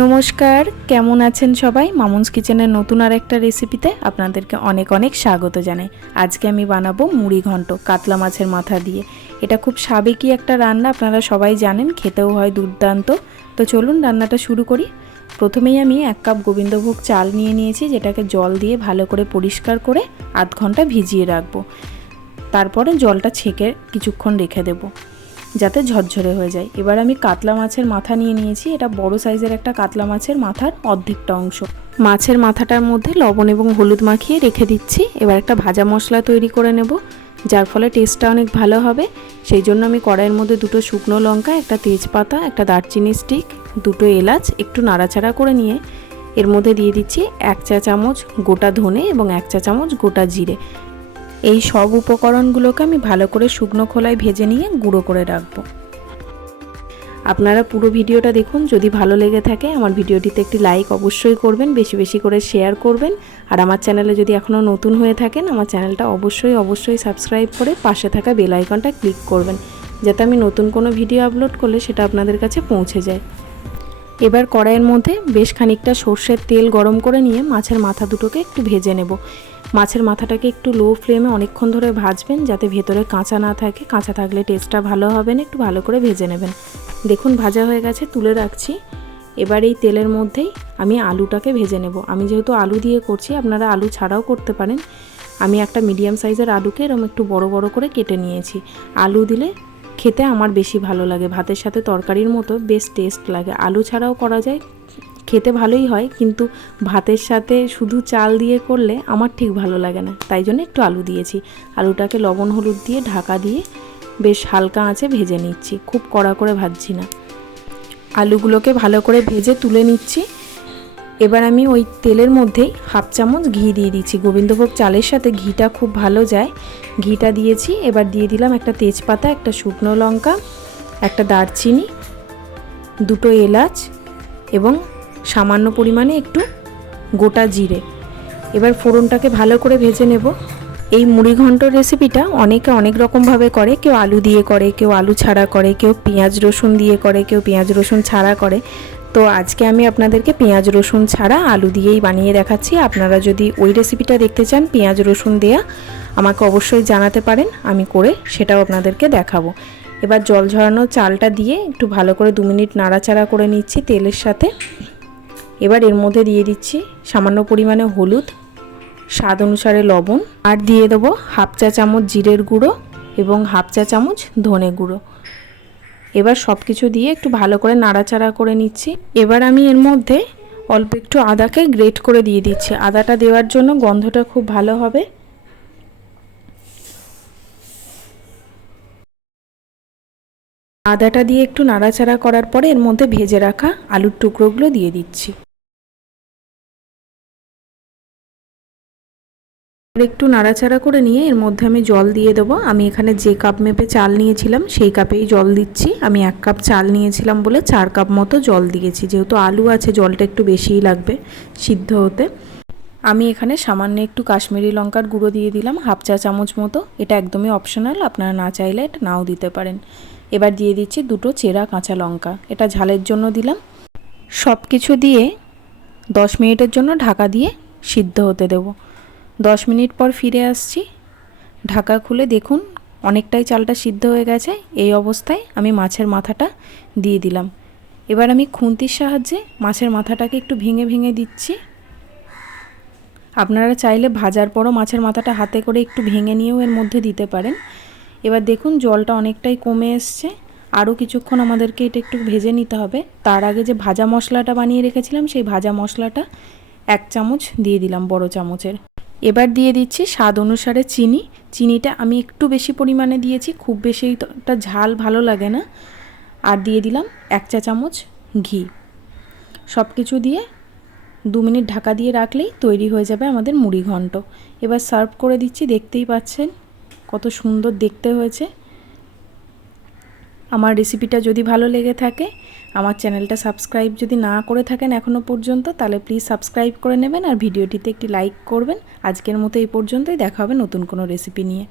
নমস্কার, কেমন আছেন সবাই? মামুনস কিচেনের নতুন আর একটা রেসিপিতে আপনাদেরকে অনেক অনেক স্বাগত জানাই। আজকে আমি বানাবো মুড়ি ঘন্ট কাতলা মাছের মাথা দিয়ে। এটা খুব সাবেকি একটা রান্না, আপনারা সবাই জানেন, খেতেও হয় দুর্দান্ত। তো চলুন রান্নাটা শুরু করি। প্রথমেই আমি 1 কাপ গোবিন্দভোগ চাল নিয়ে নিয়েছি, যেটাকে জল দিয়ে ভালো করে পরিষ্কার করে আধ ঘন্টা ভিজিয়ে রাখবো। তারপরে জলটা ছেঁকে কিছুক্ষণ রেখে দেবো যাতে ঝরঝরে হয়ে যায়। এবার আমি কাতলা মাছের মাথা নিয়ে নিয়েছি। এটা বড় সাইজের একটা কাতলা মাছের মাথার অর্ধেকটা অংশ। মাছের মাথাটার মধ্যে লবণ এবং হলুদ মাখিয়ে রেখে দিচ্ছি। এবার একটা ভাজা মশলা তৈরি করে নেব, যার ফলে টেস্টটা অনেক ভালো হবে। সেই জন্য আমি কড়াইয়ের মধ্যে 2টো শুকনো লঙ্কা, একটা তেজপাতা, একটা দারচিনি স্টিক, 2টো এলাচ একটু নাড়াচাড়া করে নিয়ে এর মধ্যে দিয়ে দিচ্ছি 1 চা চামচ গোটা ধনে এবং 1 চা চামচ গোটা জিরে। এই সব উপকরণগুলোকে আমি ভালো করে শুকনো খোলায় ভেজে নিয়ে গুঁড়ো করে রাখবো। আপনারা পুরো ভিডিওটা দেখুন। যদি ভালো লেগে থাকে আমার ভিডিওটিতে একটি লাইক অবশ্যই করবেন, বেশি বেশি করে শেয়ার করবেন। আর আমার চ্যানেলে যদি এখনও নতুন হয়ে থাকেন, আমার চ্যানেলটা অবশ্যই সাবস্ক্রাইব করে পাশে থাকা বেল আইকনটা ক্লিক করবেন, যাতে আমি নতুন কোনো ভিডিও আপলোড করলে সেটা আপনাদের কাছে পৌঁছে যায়। এবার কড়াইয়ের মধ্যে বেশ খানিকটা সর্ষের তেল গরম করে নিয়ে মাছের মাথা দুটোকে একটু ভেজে নেব। মাছের মাথাটাকে একটু লো ফ্লেমে অনেকক্ষণ ধরে ভাজবেন, যাতে ভেতরে কাঁচা না থাকে। কাঁচা থাকলে টেস্টটা ভালো হবে না। একটু ভালো করে ভেজে নেবেন। দেখুন ভাজা হয়ে গেছে, তুলে রাখছি। এবার এই তেলের মধ্যেই আমি আলুটাকে ভেজে নেব। আমি যেহেতু আলু দিয়ে করছি, আপনারা আলু ছাড়াও করতে পারেন। আমি একটা মিডিয়াম সাইজের আলুকে এরকম একটু বড় বড় করে কেটে নিয়েছি। আলু দিলে খেতে আমার বেশি ভালো লাগে, ভাতের সাথে তরকারির মতো বেশ টেস্ট লাগে। আলু ছাড়াও করা যায়, খেতে ভালোই হয়, কিন্তু ভাতের সাথে শুধু চাল দিয়ে করলে আমার ঠিক ভালো লাগে না, তাই জন্য একটু আলু দিয়েছি। আলুটাকে লবণ হলুদ দিয়ে ঢাকা দিয়ে বেশ হালকা আঁচে ভেজে নিচ্ছি, খুব কড়া করে ভাজছি না। আলুগুলোকে ভালো করে ভেজে তুলে নিচ্ছি। এবার আমি ওই তেলের মধ্যেই 1/2 চামচ ঘি দিয়ে দিচ্ছি। গোবিন্দভোগ চালের সাথে ঘিটা খুব ভালো যায়। ঘিটা দিয়েছি। এবার দিয়ে দিলাম একটা তেজপাতা, একটা শুকনো লঙ্কা, একটা দারচিনি, 2টো এলাচ এবং সামান্য পরিমাণে একটু গোটা জিরে। এবার ফোড়নটাকে ভালো করে ভেজে নেব। এই মুড়ি ঘন্টর রেসিপিটা অনেকে অনেক রকমভাবে করে। কেউ আলু দিয়ে করে, কেউ আলু ছাড়া করে, কেউ পেঁয়াজ রসুন দিয়ে করে, কেউ পেঁয়াজ রসুন ছাড়া করে। তো আজকে আমি আপনাদেরকে পেঁয়াজ রসুন ছাড়া আলু দিয়েই বানিয়ে দেখাচ্ছি। আপনারা যদি ওই রেসিপিটা দেখতে চান পেঁয়াজ রসুন দেয়া, আমাকে অবশ্যই জানাতে পারেন, আমি করে সেটাও আপনাদেরকে দেখাবো। এবার জল ঝরানো চালটা দিয়ে একটু ভালো করে 2 মিনিট নাড়াচাড়া করে নিচ্ছি তেলের সাথে। এবার এর মধ্যে দিয়ে দিচ্ছি সামান্য পরিমাণে হলুদ, স্বাদ অনুসারে লবণ, আর দিয়ে দেবো 1/2 চা চামচ জিরের গুঁড়ো এবং 1/2 চা চামচ ধনে গুঁড়ো। এবার সব কিছু দিয়ে একটু ভালো করে নাড়াচাড়া করে নিচ্ছি। এবার আমি এর মধ্যে অল্প একটু আদাকে গ্রেট করে দিয়ে দিচ্ছি। আদাটা দেওয়ার জন্য গন্ধটা খুব ভালো হবে। আদাটা দিয়ে একটু নাড়াচাড়া করার পরে এর মধ্যে ভেজে রাখা আলুর টুকরোগুলো দিয়ে দিচ্ছি। একটু নাড়াচাড়া করে নিয়ে এর মধ্যে আমি জল দিয়ে দেবো। আমি এখানে যে কাপ মেপে চাল নিয়েছিলাম সেই কাপেই জল দিচ্ছি। আমি 1 কাপ চাল নিয়েছিলাম বলে 4 কাপ মতো জল দিয়েছি। যেহেতু আলু আছে জলটা একটু বেশিই লাগবে সিদ্ধ হতে। আমি এখানে সামান্য একটু কাশ্মীরি লঙ্কার গুঁড়ো দিয়ে দিলাম 1/2 চা চামচ মতো। এটা একদমই অপশনাল, আপনারা না চাইলে এটা নাও দিতে পারেন। এবার দিয়ে দিচ্ছি 2টো চেরা কাঁচা লঙ্কা, এটা ঝালের জন্য দিলাম। সব কিছু দিয়ে 10 মিনিটের জন্য ঢাকা দিয়ে সিদ্ধ হতে দেব। 10 মিনিট পর ফিরে আসছি। ঢাকা খুলে দেখুন অনেকটাই চালটা সিদ্ধ হয়ে গেছে। এই অবস্থায় আমি মাছের মাথাটা দিয়ে দিলাম। এবার আমি খুন্তির সাহায্যে মাছের মাথাটাকে একটু ভেঙে ভেঙে দিচ্ছি। আপনারা চাইলে ভাজার পরও মাছের মাথাটা হাতে করে একটু ভেঙে নিয়েও এর মধ্যে দিতে পারেন। এবার দেখুন জলটা অনেকটাই কমে এসছে। আরও কিছুক্ষণ আমাদেরকে এটা একটু ভেজে নিতে হবে। তার আগে যে ভাজা মশলাটা বানিয়ে রেখেছিলাম সেই ভাজা মশলাটা 1 চামচ দিয়ে দিলাম, বড় চামচের। এবার দিয়ে দিচ্ছি স্বাদ অনুসারে চিনি। চিনিটা আমি একটু বেশি পরিমাণে দিয়েছি, খুব বেশি একটা ঝাল ভালো লাগে না। আর দিয়ে দিলাম 1 চা চামচ ঘি। সব কিছু দিয়ে 2 মিনিট ঢাকা দিয়ে রাখলেই তৈরি হয়ে যাবে আমাদের মুড়ি ঘন্ট। এবার সার্ভ করে দিচ্ছি। দেখতেই পাচ্ছেন কত সুন্দর দেখতে হয়েছে। আমার রেসিপিটা যদি ভালো লেগে থাকে, আমার চ্যানেলটা সাবস্ক্রাইব যদি না করে থাকেন এখনও পর্যন্ত, তাহলে প্লিজ সাবস্ক্রাইব করে নেবেন আর ভিডিওটিতে একটি লাইক করবেন। আজকের মতো এই পর্যন্তই, দেখা হবে নতুন কোনো রেসিপি নিয়ে।